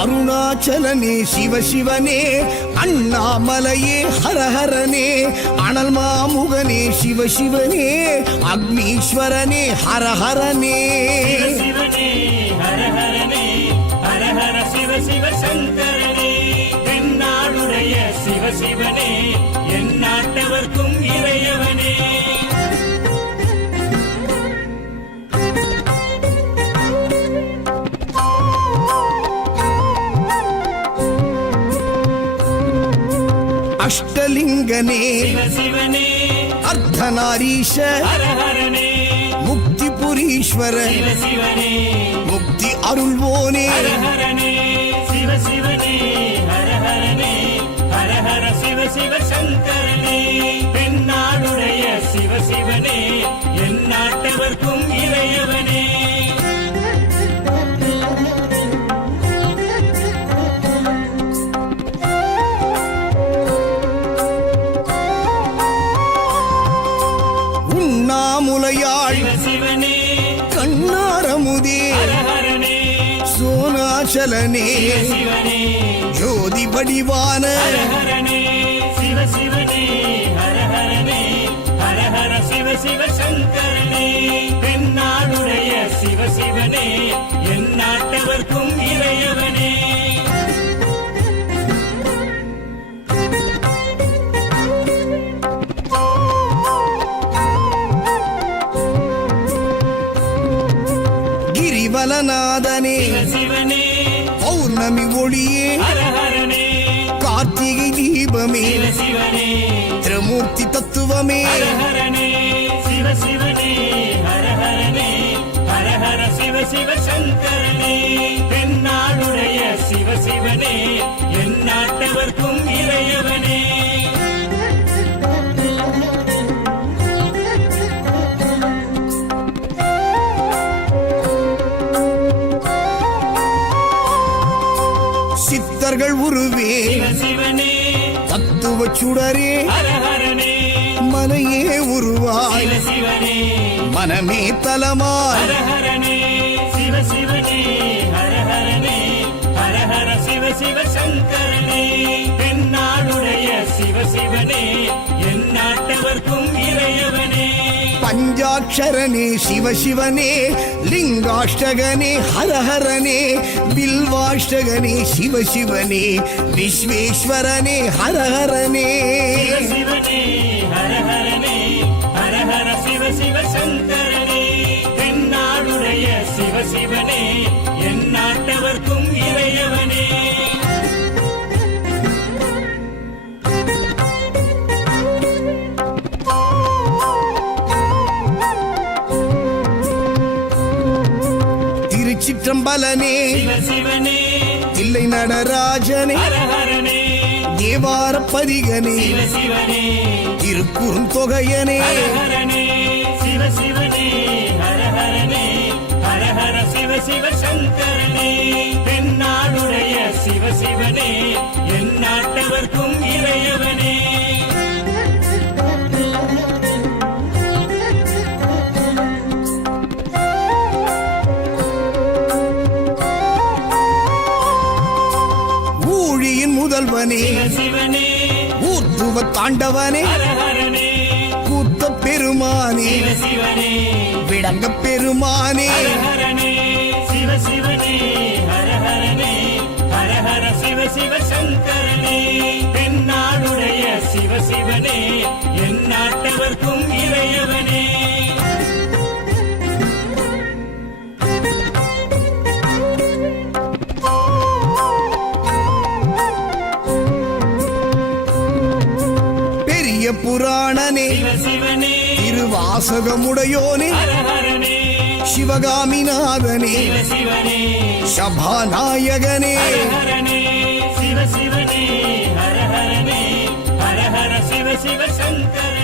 அருணாச்சலனே சிவசிவனே, அண்ணாமலையே ஹரஹரனே, அனல் மாமுகனே சிவசிவனே, அக்னீஸ்வரனே ஹரஹரனே. சிவசிவனே ஹரஹரனே, ஹரஹர சிவ சிவ சங்கரனே, தென்னாடுடைய சிவசிவனே, என் நாட்டவர்க்கும் இறையவனே. அஷ்டலிங்கனே சிவசிவனே, அர்த்தநாரீஷ ஹரஹரனே, முக்திபுரீஸ்வர சிவசிவனே, முக்தி அருள்வோனே. ஹரஹரனே சிவசிவனே, ஹரஹரனே, ஹரஹர சிவ சிவ சங்கரனே, தென்னாடுடைய சிவசிவனே, என் நாட்டவர்க்கும் இறையவனே. உண்ணாமுலையாள் சிவசிவனே, கண்ணாரமுதே ஹரஹரனே, சோனாச்சலனே சிவசிவனே, ஜோதி வடிவான ஹரஹரனே சிவசிவனே, ஹரஹரனே, ஹரஹர சிவ சிவ சங்கரனே, தென்னாடுடைய சிவசிவனே, என் நாட்டவர்க்கும் இறையவனே. கிரிவலநாதனே சிவசிவனே, பௌர்ணமி ஒளியே ஹரஹரனே, கார்த்திகை தீபமே சிவசிவனே, திரமூர்த்தி தத்துவமே. ஹரஹரனே சிவசிவனே, ஹரஹரனே, ஹரஹர சிவ சிவ சங்கரனே, தென்னாடுடைய சிவசிவனே, என் நாட்டவர்க்கும் இறையவனே. சித்தர்கள் உருவே சிவசிவனே, தத்துவ சுடரே ஹரஹரனே, மனையே உருவாய் சிவசிவனே, மனமே தலமாய். ஹரஹரனே சிவசிவனே, ஹரஹரனே, ஹரஹர சிவ சிவ சங்கரனே, தென்னாடுடைய சிவசிவனே, என் நாட்டவர்க்கும் இறையவனே. பஞ்சாட்சரனே சிவசிவனே, லிங்காஷ்டகனே ஹரஹரனே, பில்வாஷ்டகனே சிவசிவனே, விஸ்வேஸ்வரனே ஹரஹரனே. சிவசிவனே, ஹரஹரனே, ஹரஹர சிவ சிவ சங்கரனே, தென்னாடுடைய சிவசிவனே, என் நாட்டவர்க்கும் இறையவனே. திருச்சிற்றம்பலனே சிவசிவனே, தில்லை நடராஜனே, ஹரஹரனே, தேவார பதிகனே, சிவசிவனே, திருக்குறுந்தொகையனே. ஹரஹரனே சிவசிவனே, ஹரஹரனே, ஹரஹர சிவ சிவ சங்கரனே, தென்னாடுடைய சிவசிவனே, என் நாட்டவர்க்கும் இறையவனே. ஊழியின் முதல்வனே சிவசிவனே, ஊர்த்துவ தாண்டவனே, ஹரஹரனே, கூத்த பெருமானே சிவசிவனே, விளங்க பெருமானே. ஹரஹரனே சிவசிவனே, ஹரஹரனே, ஹரஹர சிவ சிவ சங்கரனே, தென்னாடுடைய சிவசிவனே, என் நாட்டவர்க்கும் இறையவனே. பெரிய புராணனே சிவசிவனே, திருவாசகமுடையோனே, ஹரஹரனே, சிவகாமிநாதனே சிவசிவனே, சபாநாயகனே. ஹரஹரனே சிவசிவனே, ஹரஹரனே, ஹரஹர சிவ சிவ சங்கரனே,